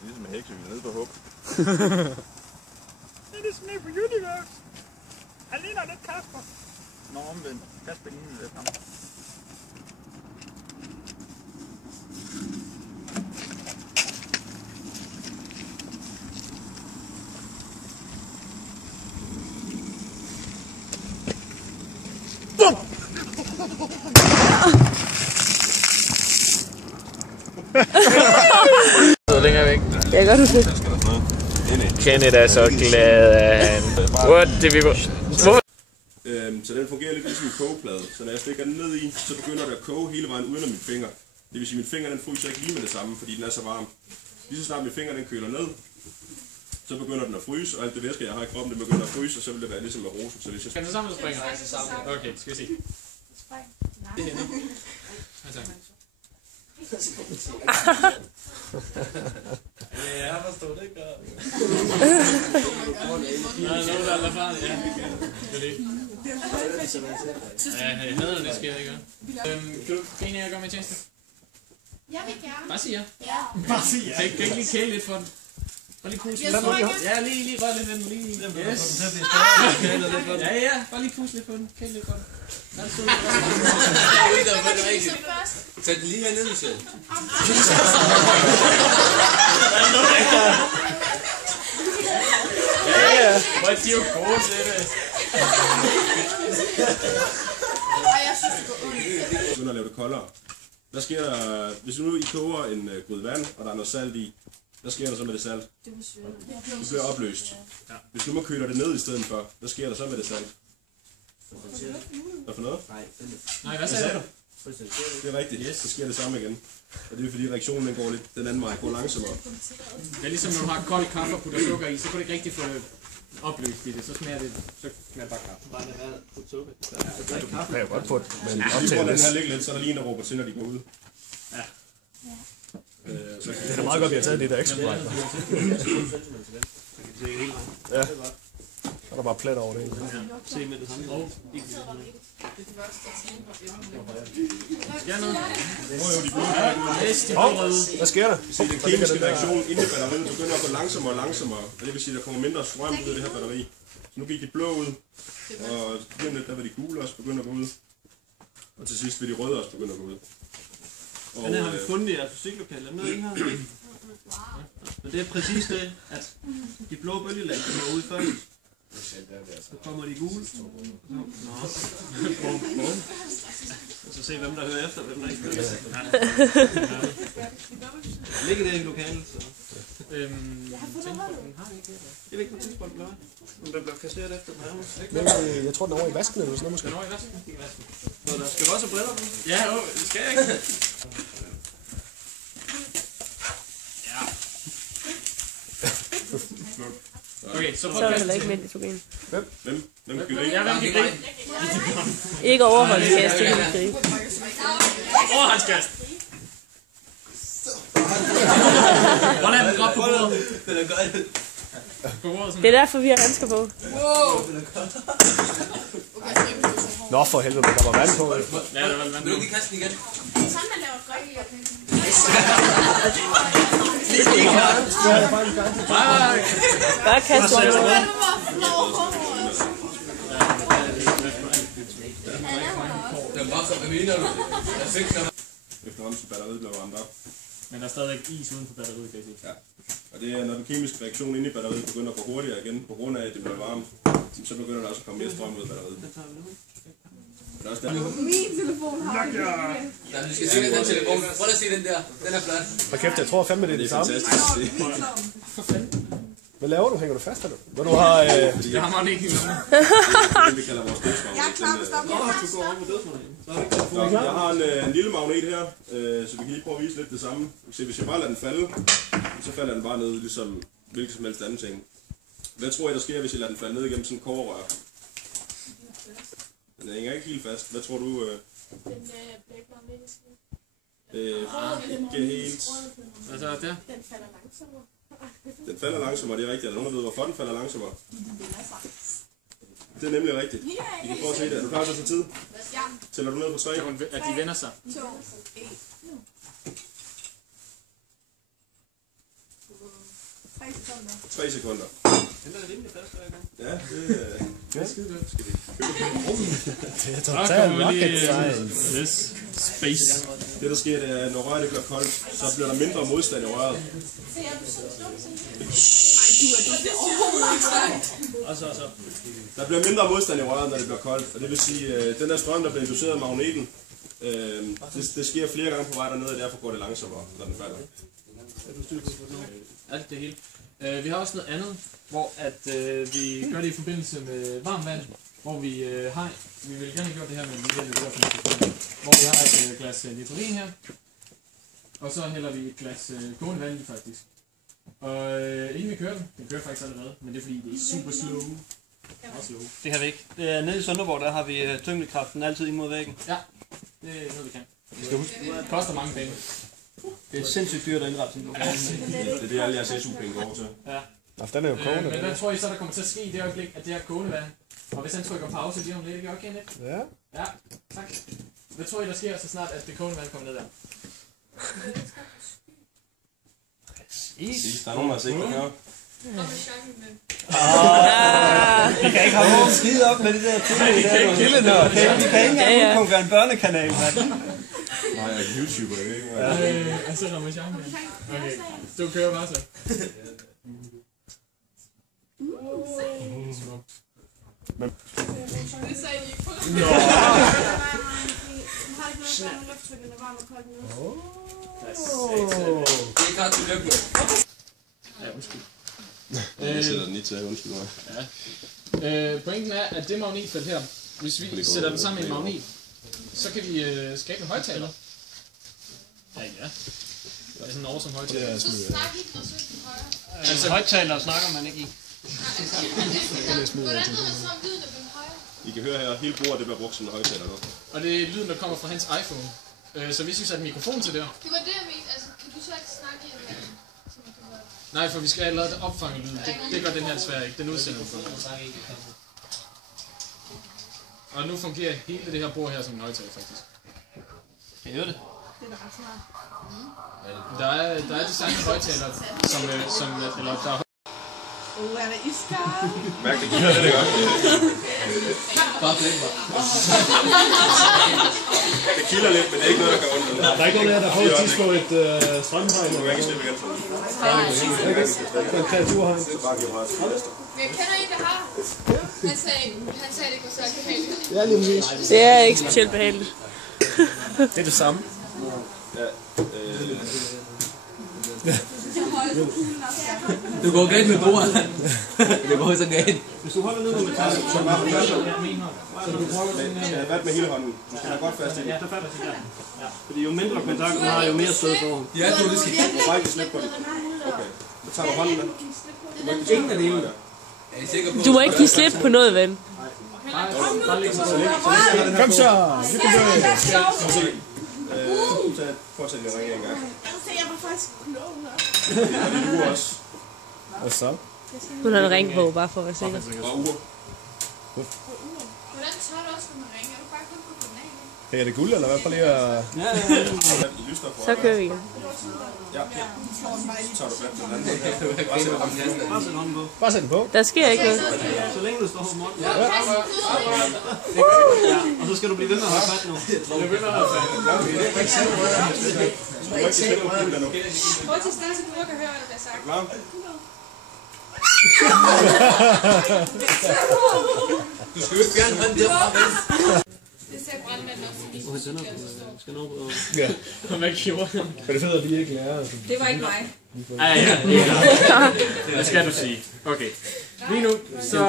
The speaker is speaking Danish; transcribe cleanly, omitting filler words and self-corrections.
er ligesom en hekse, vi er nede på hug. Det er sådan en på Universe. Han ligner lidt Kasper. Nå, omvendt. Kasper ligner lidt ham. Længere væk. Jeg kan godt huske det. Kenneth er så glad af han. What did we go? Hvorfor? Så den fungerer lidt ligesom en kogeplade. Så når jeg stikker den ned i, så begynder det at koge hele vejen uden af mine fingre. Det vil sige, at min finger den fryser ikke lige med det samme, fordi den er så varm. Lige så snart min finger den køler ned, så begynder den at fryse, og alt det væske, jeg har i kroppen, det begynder at fryse, og så vil det være ligesom med rosen. Så hvis jeg... Kan du sammen springe? Okay, skal vi se. Det her nu. Ja, jeg forstår det ikke. Der er noget, der er erfaring, ja. Ja, jeg hader det, sker ikke. Kan du grine af at gøre med tjeneste? Jeg vil gerne. Bare sig ja. Bare sig ja. Kan ikke lige kæle lidt for den? Bare lige puse lidt. Ja, lige rør lidt ved den. Lige. Yes. Ja, bare lige puse lidt på den. Kæle lidt for den. Sæt den lige hernede, Michelle. Ja, hvor er de jo gode til det. Jeg synes, det går ondt. Begynder at lave det koldere. Hvad sker der, hvis nu I koger en gryde vand, og der er noget salt i, hvad sker der så med det salt? Det bliver opløst. Hvis nu man køler det ned i stedet for, hvad sker der så med det salt? Hvad for noget? Nej, hvad sagde du? Det er rigtigt, yes. Så sker det samme igen. Og det er fordi reaktionen den går lidt den anden vej, går langsommere. Det er ligesom når du har kold kaffe og putter sukker i, så kan du ikke rigtig få opløst i det, så smager det bare kaffe. Bare det her putte sukker. Du kan jo godt putte, men Hvis vi får den her ligge lidt, så er der lige en, der råber til, når de går ud. Ja. det er da meget godt, vi har taget det der ekstra bræk. Ja. Så er der bare plet over det. Se med det samme. Skal noget? Hvad sker der? Den kemiske reaktion inde i batteriet begynder at gå langsommere og langsommere. Og det vil sige, at der kommer mindre strøm ud af det her batteri. Så nu gik de blå ud, og lige om lidt, der vil de gule også begynde at gå ud. Og til sidst vil de røde også begynde at gå ud. Og, den her har vi fundet i jeres fysiklokale. Er med i her? Men det er præcis det, at de blå bølgelag kommer ud først. Så kommer de gule. Og så se hvem der hører efter, hvem der ikke hører efter. Ligger det i lokalet, så... Jeg ved ikke, hvor tidspunkt blev. Men der blev kasseret efter den her. Jeg tror, den er over i vasken eller sådan noget måske. Den er over i vasken? Så der skal også have briller på? Ja, det skal jeg ikke. Okay, så er der heller ikke mænd i turbinen. Hvem kan grine? Ja, hvem kan grine? Ikke overhåndskast, det kan vi grine. Overhåndskast! Hvor lader den op på bordet? Den er godt. På bordet sådan. Det er derfor, vi har handsker på. Nå for helvede, men der var vand på. Ja, der var vand på. Vil du ikke kaste den igen? Sådan, man laver grøn i Bare kast over. Den var så, hvad mener du? Jeg fik den. Efterhånden som batteriet bliver varmt op. Men der er stadigvæk is uden for batteriet, kan jeg sige. Ja. Og det er, når den kemiske reaktion inde i batteriet begynder at gå hurtigere igen, på grund af, at det bliver varmt, så begynder der også at komme mere strøm ud af batteriet. Men også der. Min telefon har ikke. Ja, du skal se den telefon. Prøv at se den der. Den er flot. Hvor kæft, jeg tror fandme, det er det samme. Fantastisk. Hvad laver du? Hænger du fast eller? Hvor du har... Jeg har mig ikke i nummer. Det vi kalder vores dødsmagnet. Jeg er klar på stoppen. Du går om med dødsmålen. Jeg har en lille magnet her, så vi kan lige prøve at vise lidt det samme. Se, hvis jeg bare lader den falde, så falder den bare ned, ligesom hvilket som helst anden ting. Hvad tror I, der sker, hvis jeg lader den falde ned igennem sådan en kårrør? Den hænger ikke helt fast. Hvad tror du? Den blækker lidt i Ikke helt. Hvad så der? Den falder langsommere. Den falder langsommere, det er rigtigt. Er der nogen, der ved, hvorfor den falder langsommere? Det er nemlig rigtigt. I kan prøve at se det. Er du klar til at tage tid? Tæller du ned på 3? At de vender sig. 2, 1. 3 sekunder. Den er rimelig fast hver gang. Ja, det er skide godt. Skal vi? Det er totalt rocket science. Yes. Space. Det der sker, det er, at når røret bliver koldt, så bliver der mindre modstand i røret. Og så. Der bliver mindre modstand i røret, når det bliver koldt. Og det vil sige, at den der strøm, der bliver induceret af magneten, det sker flere gange på vej dernede, og derfor går det langsommere, når den falder. Alt det hele. Vi har også noget andet, hvor at vi gør det i forbindelse med varmt vand, hvor vi vi vil gerne have gjort det her med en lille hvor vi har et glas nitrin her, og så hælder vi et glas kogende vand i faktisk. Og inden vi kører den kører faktisk allerede, men det er fordi det er super slow. Det har vi ikke. Det er nede i Sønderborg, der har vi tyngdekraften altid imod væggen. Ja, det er noget vi kan. Det koster mange penge. Det er sindssygt dyrt at indrette sin lokale. Det er det, alle jeres SU-penge går til. Ja. Nå, den er jo kogende. Men hvad tror I så, der kommer til at ske i det øjeblik, at det her kogende vand? Og hvis han trykker pause lige om lidt, ikke? Okay, Nick? Ja. Ja, tak. Hvad tror I, der sker så snart, at det kogende vand kommer ned der? Præcis. Der er nogen, der har set det her. Vi kan ikke have noget skide op med det der ting. Vi kan ikke engang udkonkurrere en børnekanal, mand. Nej, jeg er YouTuber, det ikke? Jeg ser Ramachan med. Okay, du kører bare så. Det sagde de ikke på. Nå. Har ikke noget at lufttryk, når varmt og koldt nede. Det er klart, du løber. Ja, undskyld. Jeg sætter den lige til, undskyld mig. Ja. Pointen er, at det magnetfelt her, hvis vi sætter den sammen i en magnet, så kan vi skabe en højttaler. Ja. Det er sådan en awesome højttaler. Så snak ikke, når søgten højere. Altså højttaler snakker man ikke i. Hvordan lyder det som lyden, der bliver højere? I kan høre her, hele bordet det bliver brugt som en højttaler nu. Og det er lyden, der kommer fra hans iPhone. Så hvis vi sætter en mikrofon til det her. Det var det, jeg mente. Altså, kan du så ikke snakke i en så man kan høre det? Nej, for vi skal allerede opfange lyden. Det gør den her desværre ikke. Den udsender for. Og nu fungerer hele det her bord her som en højttaler faktisk. Kan I høre det? Der er designet højttaler, eller der er Han er iskald. Mærk, det giver det godt. Bare blæk mig. Det kilder lidt, men det er ikke noget, der gør ondt. Der er ikke nogen af jer, der har fået tidspunkt et strømhegn. Du kan ikke slippe igen. En kreaturhegn. Det er bare at give rørt. Men jeg kender en, der har. Han sagde, det ikke var så behageligt. Ja, lige præcis. Det er ikke specielt behageligt. Det er det samme. Ja, Du går galt med bordet. Det går så galt. Hvis du holder ned med metal, så bare på fast hånd. hvad med hele hånden? Du skal have godt fast i den. Ja, der falder sig der. Fordi jo mindre kontakt du har, jo mere stød får hun. Ja, du det skal. Du må bare ikke slippe på den. Okay. Så tager du hånden med. Du må ikke Ingen af delene. Er I sikre på? Du må ikke give slip på noget, ven. Kom så! Vi kan gøre det. Fortsæt med at ringe en gang. Jeg var faktisk klog nok. Og det er uger også. Hvad så? Hun har en ring på, bare for at være sikker. Og uger. Hvordan tør du også, når man ringer? Er du bare kun på kanalen? Hey, er det guld, eller hvad? Prøv lige at... Så kører vi igen. Ja. Så tager du fat på den anden. Bare sæt hånden fast. Bare sæt hånden på. Bare sæt den på. Der sker ikke noget. Så længe du står på måtten. Ja. Og så skal du blive ved med at holde fat nu. Du må ikke slippe på den der nu. Prøv til stille, så du kan høre, hvad der bliver sagt. Klar? Du skal jo ikke fjerne hånden derfra. Det ser brandmanden også. Skal nå på. Ja. Hvad gjorde han? Men det fedt, at vi ikke lærer. Det var ikke mig. Ja. Hvad skal du sige? Okay. Lige nu, så